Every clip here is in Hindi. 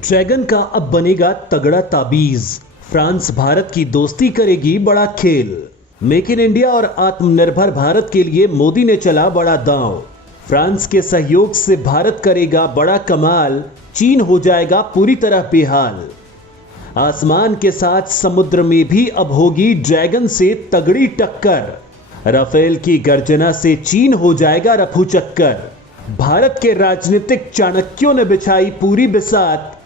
ड्रैगन का अब बनेगा तगड़ा ताबीज। फ्रांस भारत की दोस्ती करेगी बड़ा खेल। मेक इन इंडिया और आत्मनिर्भर भारत के लिए मोदी ने चला बड़ा दांव। फ्रांस के सहयोग से भारत करेगा बड़ा कमाल, चीन हो जाएगा पूरी तरह बेहाल। आसमान के साथ समुद्र में भी अब होगी ड्रैगन से तगड़ी टक्कर। राफेल की गर्जना से चीन हो जाएगा रफू चक्कर। भारत के राजनीतिक चाणक्यों ने बिछाई पूरी बिसात।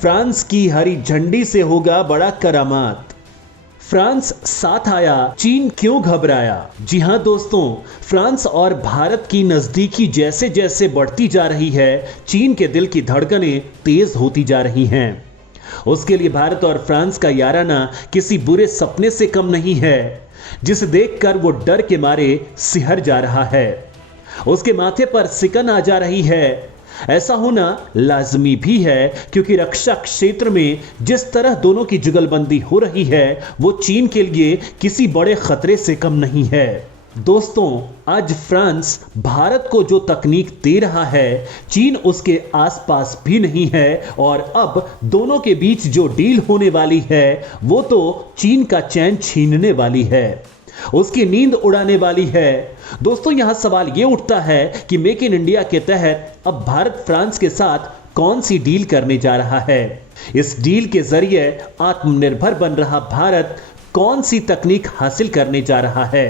फ्रांस की हरी झंडी से होगा बड़ा करामात। फ्रांस साथ आया, चीन क्यों घबराया। जी हां दोस्तों, फ्रांस और भारत की नजदीकी जैसे जैसे बढ़ती जा रही है, चीन के दिल की धड़कनें तेज होती जा रही हैं। उसके लिए भारत और फ्रांस का याराना किसी बुरे सपने से कम नहीं है, जिसे देखकर वो डर के मारे सिहर जा रहा है। उसके माथे पर सिकन आ जा रही है। ऐसा होना लाजमी भी है, क्योंकि रक्षा क्षेत्र में जिस तरह दोनों की जुगलबंदी हो रही है, वो चीन के लिए किसी बड़े खतरे से कम नहीं है। दोस्तों, आज फ्रांस भारत को जो तकनीक दे रहा है, चीन उसके आसपास भी नहीं है, और अब दोनों के बीच जो डील होने वाली है, वो तो चीन का चैन छीनने वाली है, उसकी नींद उड़ाने वाली है। दोस्तों, यहां सवाल यह उठता है कि मेक इन इंडिया के तहत अब भारत फ्रांस के साथ कौन सी डील करने जा रहा है। इस डील के जरिए आत्मनिर्भर बन रहा भारत कौन सी तकनीक हासिल करने जा रहा है।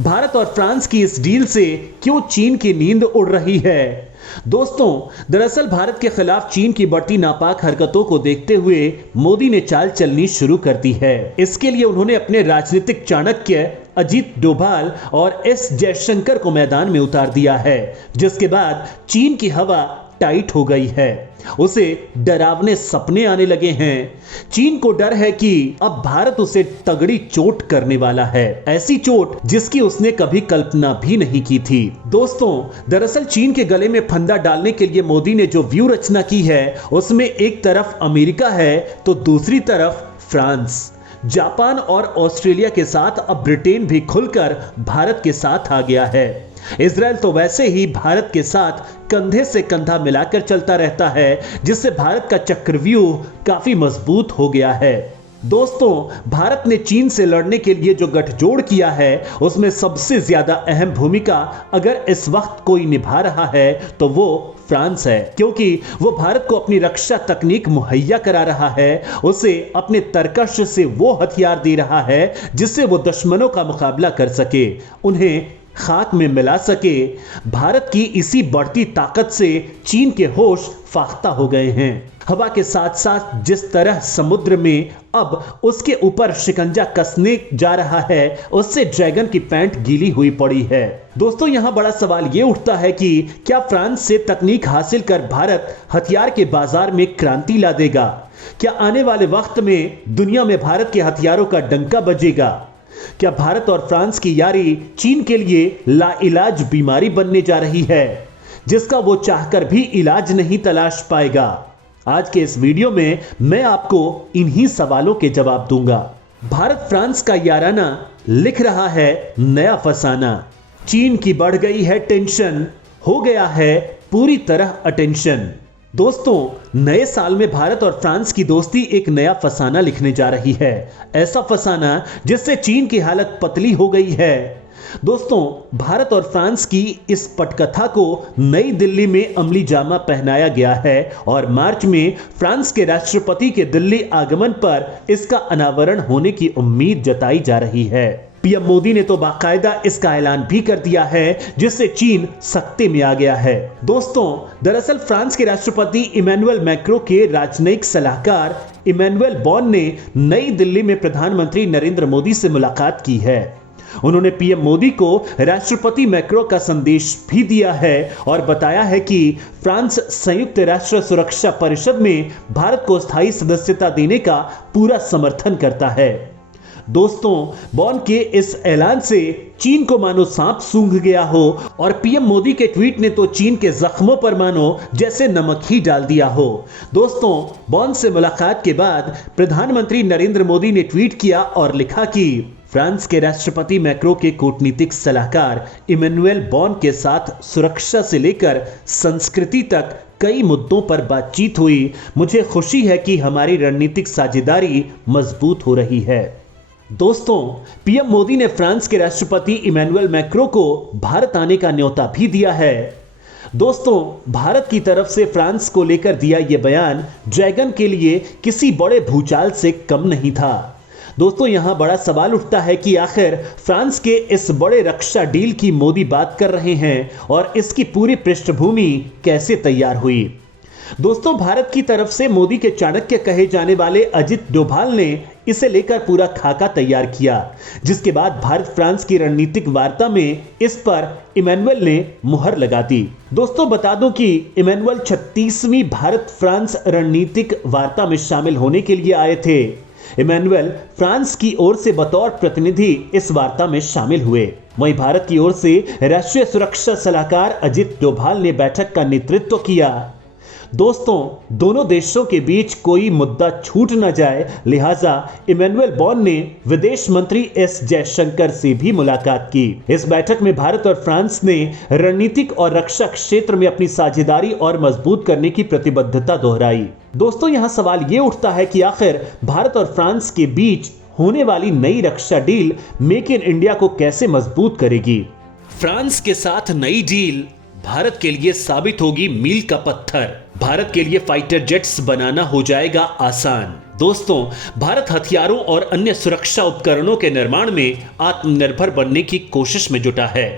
भारत और फ्रांस की इस डील से क्यों चीन की नींद उड़ रही है। दोस्तों, दरअसल भारत के खिलाफ चीन की बढ़ती नापाक हरकतों को देखते हुए मोदी ने चाल चलनी शुरू कर दी है। इसके लिए उन्होंने अपने राजनीतिक चाणक्य अजीत डोभाल और एस जयशंकर को मैदान में उतार दिया है, जिसके बाद चीन की हवा टाइट हो गई है। उसे डरावने सपने आने लगे हैं। चीन को डर है कि अब भारत उसे तगड़ी चोट करने वाला है, ऐसी चोट जिसकी उसने कभी कल्पना भी नहीं की थी। दोस्तों, दरअसल चीन के गले में फंदा डालने के लिए मोदी ने जो व्यू रचना की है, उसमें एक तरफ अमेरिका है तो दूसरी तरफ फ्रांस। जापान और ऑस्ट्रेलिया के साथ अब ब्रिटेन भी खुलकर भारत के साथ आ गया है। इजराइल तो वैसे ही भारत के साथ कंधे से कंधा मिलाकर चलता रहता है, जिससे भारत का चक्रव्यूह काफी मजबूत हो गया है। दोस्तों, भारत ने चीन से लड़ने के लिए जो गठजोड़ किया है, उसमें सबसे ज्यादा अहम भूमिका अगर इस वक्त कोई निभा रहा है तो वो फ्रांस है, क्योंकि वो भारत को अपनी रक्षा तकनीक मुहैया करा रहा है, उसे अपने तरकश से वो हथियार दे रहा है जिससे वो दुश्मनों का मुकाबला कर सके, उन्हें खाक में मिला सके। भारत की इसी बढ़ती ताकत से चीन के होश फाख्ता हो गए हैं। हवा के साथ साथ जिस तरह समुद्र में अब उसके ऊपर शिकंजा कसने जा रहा है, उससे ड्रैगन की पैंट गीली हुई पड़ी है। दोस्तों, यहां बड़ा सवाल यह उठता है कि क्या फ्रांस से तकनीक हासिल कर भारत हथियार के बाजार में क्रांति ला देगा। क्या आने वाले वक्त में दुनिया में भारत के हथियारों का डंका बजेगा। क्या भारत और फ्रांस की यारी चीन के लिए लाइलाज बीमारी बनने जा रही है, जिसका वो चाहकर भी इलाज नहीं तलाश पाएगा। आज के इस वीडियो में मैं आपको इन्हीं सवालों के जवाब दूंगा। भारत फ्रांस का याराना लिख रहा है नया फसाना। चीन की बढ़ गई है टेंशन, हो गया है पूरी तरह अटेंशन। दोस्तों, नए साल में भारत और फ्रांस की दोस्ती एक नया फसाना लिखने जा रही है। ऐसा फसाना जिससे चीन की हालत पतली हो गई है। दोस्तों, भारत और फ्रांस की इस पटकथा को नई दिल्ली में अमली जामा पहनाया गया है और मार्च में फ्रांस के राष्ट्रपति के दिल्ली आगमन पर इसका अनावरण होने की उम्मीद जताई जा रही है। पीएम मोदी ने तो बाकायदा इसका ऐलान भी कर दिया है, जिससे चीन सख्ते में आ गया है। दोस्तों, दरअसल फ्रांस के राष्ट्रपति इमैनुअल मैक्रों के राजनयिक सलाहकार इमैनुअल बॉन ने नई दिल्ली में प्रधानमंत्री नरेंद्र मोदी से मुलाकात की है। उन्होंने पीएम मोदी को राष्ट्रपति मैक्रो का संदेश भी दिया है और बताया है कि फ्रांस संयुक्त राष्ट्र सुरक्षा परिषद में भारत को स्थायी सदस्यता देने का पूरा समर्थन करता है। दोस्तों, बॉन के इस ऐलान से चीन को मानो सांप सूंघ गया हो और पीएम मोदी के ट्वीट ने तो चीन के जख्मों पर मानो जैसे नमक ही डाल दिया हो। दोस्तों, बॉन से मुलाकात के बाद प्रधानमंत्री नरेंद्र मोदी ने ट्वीट किया और लिखा कि फ्रांस के राष्ट्रपति मैक्रो के कूटनीतिक सलाहकार इमैनुअल बॉन के साथ सुरक्षा से लेकर संस्कृति तक कई मुद्दों पर बातचीत हुई। मुझे खुशी है कि हमारी रणनीतिक साझेदारी मजबूत हो रही है। दोस्तों, पीएम मोदी ने फ्रांस के राष्ट्रपति इमैनुअल मैक्रों को भारत आने का न्योता भी दिया है। दोस्तों, भारत की तरफ से फ्रांस को लेकर दिया यह बयान ड्रैगन के लिए किसी बड़े भूचाल से कम नहीं था। दोस्तों, यहां बड़ा सवाल उठता है कि आखिर फ्रांस के इस बड़े रक्षा डील की मोदी बात कर रहे हैं और इसकी पूरी पृष्ठभूमि कैसे तैयार हुई। दोस्तों, भारत की तरफ से मोदी के चाणक्य कहे जाने वाले अजित डोभाल ने इसे लेकर पूरा खाका तैयार किया, जिसके बाद भारत फ्रांस की रणनीतिक वार्ता में इस पर इमैनुअल ने मुहर लगा दी। दोस्तों, बता दूं कि इमैनुअल 36वीं भारत फ्रांस रणनीतिक वार्ता में शामिल होने के लिए आए थे। इमैनुअल फ्रांस की ओर से बतौर प्रतिनिधि इस वार्ता में शामिल हुए। वहीं भारत की ओर से राष्ट्रीय सुरक्षा सलाहकार अजित डोभाल ने बैठक का नेतृत्व किया। दोस्तों, दोनों देशों के बीच कोई मुद्दा छूट न जाए, लिहाजा इमैनुअल बॉन ने विदेश मंत्री एस जयशंकर से भी मुलाकात की। इस बैठक में भारत और फ्रांस ने रणनीतिक और रक्षा क्षेत्र में अपनी साझेदारी और मजबूत करने की प्रतिबद्धता दोहराई। दोस्तों, यहां सवाल यह उठता है कि आखिर भारत और फ्रांस के बीच होने वाली नई रक्षा डील मेक इन इंडिया को कैसे मजबूत करेगी। फ्रांस के साथ नई डील भारत के लिए साबित होगी मील का पत्थर। भारत के लिए फाइटर जेट्स बनाना हो जाएगा आसान। दोस्तों, भारत हथियारों और अन्य सुरक्षा उपकरणों के निर्माण में आत्मनिर्भर बनने की कोशिश में जुटा है।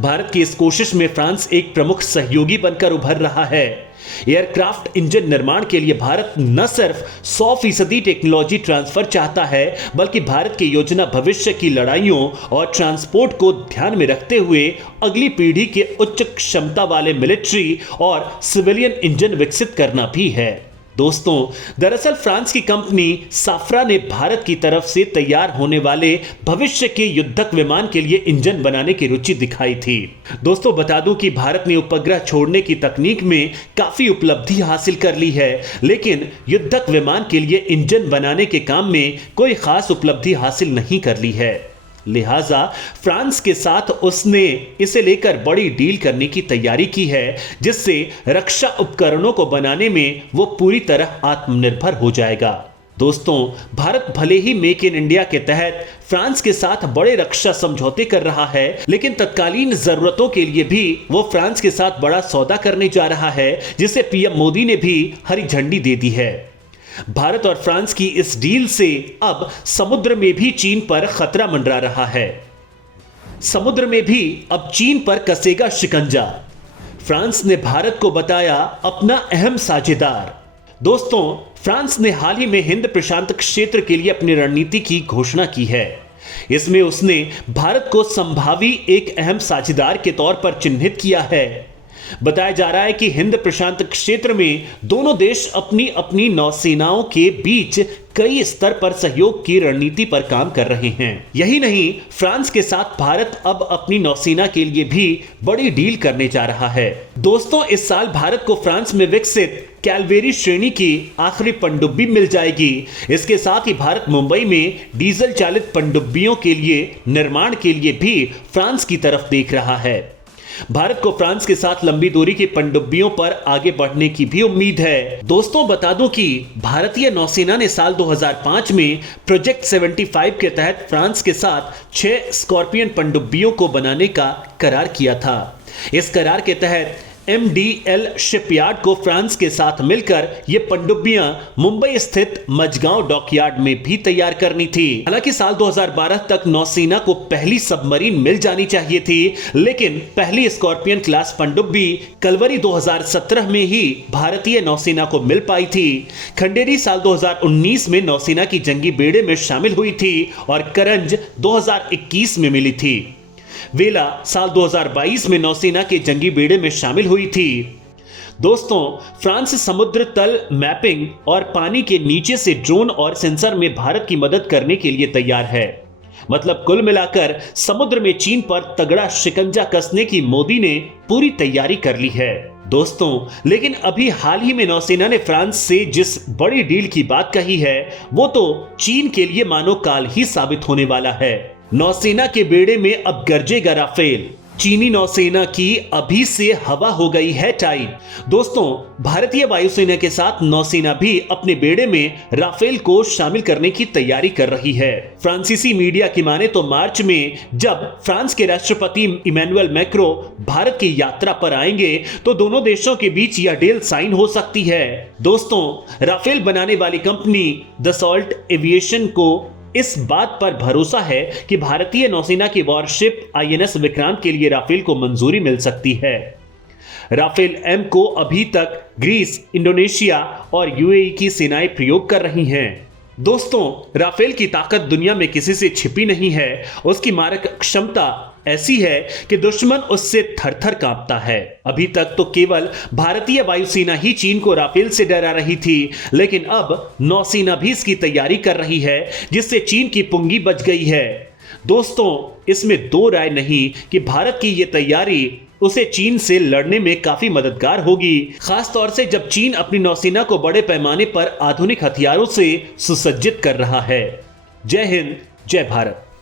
भारत की इस कोशिश में फ्रांस एक प्रमुख सहयोगी बनकर उभर रहा है। एयरक्राफ्ट इंजन निर्माण के लिए भारत न सिर्फ 100% टेक्नोलॉजी ट्रांसफर चाहता है, बल्कि भारत की योजना भविष्य की लड़ाइयों और ट्रांसपोर्ट को ध्यान में रखते हुए अगली पीढ़ी के उच्च क्षमता वाले मिलिट्री और सिविलियन इंजन विकसित करना भी है। दोस्तों, दरअसल फ्रांस की कंपनी साफ्रा ने भारत की तरफ से तैयार होने वाले भविष्य के युद्धक विमान के लिए इंजन बनाने की रुचि दिखाई थी। दोस्तों, बता दूं कि भारत ने उपग्रह छोड़ने की तकनीक में काफी उपलब्धि हासिल कर ली है, लेकिन युद्धक विमान के लिए इंजन बनाने के काम में कोई खास उपलब्धि हासिल नहीं कर ली है। लिहाजा फ्रांस के साथ उसने इसे लेकर बड़ी डील करने की तैयारी की है, जिससे रक्षा उपकरणों को बनाने में वो पूरी तरह आत्मनिर्भर हो जाएगा। दोस्तों, भारत भले ही मेक इन इंडिया के तहत फ्रांस के साथ बड़े रक्षा समझौते कर रहा है, लेकिन तत्कालीन जरूरतों के लिए भी वो फ्रांस के साथ बड़ा सौदा करने जा रहा है, जिसे पीएम मोदी ने भी हरी झंडी दे दी है। भारत और फ्रांस की इस डील से अब समुद्र में भी चीन पर खतरा मंडरा रहा है। समुद्र में भी अब चीन पर कसेगा शिकंजा। फ्रांस ने भारत को बताया अपना अहम साझेदार। दोस्तों, फ्रांस ने हाल ही में हिंद प्रशांत क्षेत्र के लिए अपनी रणनीति की घोषणा की है। इसमें उसने भारत को संभावी एक अहम साझेदार के तौर पर चिन्हित किया है। बताया जा रहा है कि हिंद प्रशांत क्षेत्र में दोनों देश अपनी अपनी नौसेनाओं के बीच कई स्तर पर सहयोग की रणनीति पर काम कर रहे हैं। यही नहीं, फ्रांस के साथ भारत अब अपनी नौसेना के लिए भी बड़ी डील करने जा रहा है। दोस्तों, इस साल भारत को फ्रांस में विकसित कैलवेरी श्रेणी की आखिरी पनडुब्बी मिल जाएगी। इसके साथ ही भारत मुंबई में डीजल चालित पनडुब्बियों के लिए निर्माण के लिए भी फ्रांस की तरफ देख रहा है। भारत को फ्रांस के साथ लंबी दूरी की पनडुब्बियों पर आगे बढ़ने की भी उम्मीद है। दोस्तों, बता दूं कि भारतीय नौसेना ने साल 2005 में प्रोजेक्ट 75 के तहत फ्रांस के साथ 6 स्कॉर्पियन पनडुब्बियों को बनाने का करार किया था। इस करार के तहत MDL शिपयार्ड को फ्रांस के साथ मिलकर ये पनडुब्बियां मुंबई स्थित मझगांव डॉकयार्ड में भी तैयार करनी थी। हालांकि साल 2012 तक नौसेना को पहली सबमरीन मिल जानी चाहिए थी, लेकिन पहली स्कॉर्पियन क्लास पनडुब्बी कलवरी 2017 में ही भारतीय नौसेना को मिल पाई थी। खंडेरी साल 2019 में नौसेना की जंगी बेड़े में शामिल हुई थी और करंज 2021 में मिली थी। वेला साल 2022 में नौसेना के जंगी बेड़े में शामिल हुई थी। दोस्तों, फ्रांस समुद्र तल मैपिंग और पानी के नीचे से ड्रोन और सेंसर में भारत की मदद करने के लिए तैयार है। मतलब कुल मिलाकर समुद्र में चीन पर तगड़ा शिकंजा कसने की मोदी ने पूरी तैयारी कर ली है। दोस्तों, लेकिन अभी हाल ही में नौसेना ने फ्रांस से जिस बड़ी डील की बात कही है, वो तो चीन के लिए मानो काल ही साबित होने वाला है। नौसेना के बेड़े में अब गरजेगा राफेल। चीनी नौसेना की अभी से हवा हो गई है टाइट। दोस्तों, भारतीय वायुसेना के साथ नौसेना भी अपने बेड़े में राफेल को शामिल करने की तैयारी कर रही है। फ्रांसीसी मीडिया की माने तो मार्च में जब फ्रांस के राष्ट्रपति इमैनुअल मैक्रो भारत की यात्रा पर आएंगे तो दोनों देशों के बीच यह डील साइन हो सकती है। दोस्तों, राफेल बनाने वाली कंपनी दसॉल्ट एविएशन को इस बात पर भरोसा है कि भारतीय नौसेना की वॉरशिप आईएनएस विक्रांत के लिए राफेल को मंजूरी मिल सकती है। राफेल एम को अभी तक ग्रीस, इंडोनेशिया और यूएई की सेनाएं प्रयोग कर रही हैं। दोस्तों, राफेल की ताकत दुनिया में किसी से छिपी नहीं है। उसकी मारक क्षमता ऐसी है कि दुश्मन उससे थर-थर कांपता है। अभी तक तो केवल भारतीय वायुसेना ही चीन को राफेल से डरा रही थी, लेकिन अब नौसेना भी इसकी तैयारी कर रही है, जिससे चीन की पुंगी बच गई है। दोस्तों, इसमें दो राय नहीं कि भारत की यह तैयारी उसे चीन से लड़ने में काफी मददगार होगी, खास तौर से जब चीन अपनी नौसेना को बड़े पैमाने पर आधुनिक हथियारों से सुसज्जित कर रहा है। जय हिंद, जय भारत।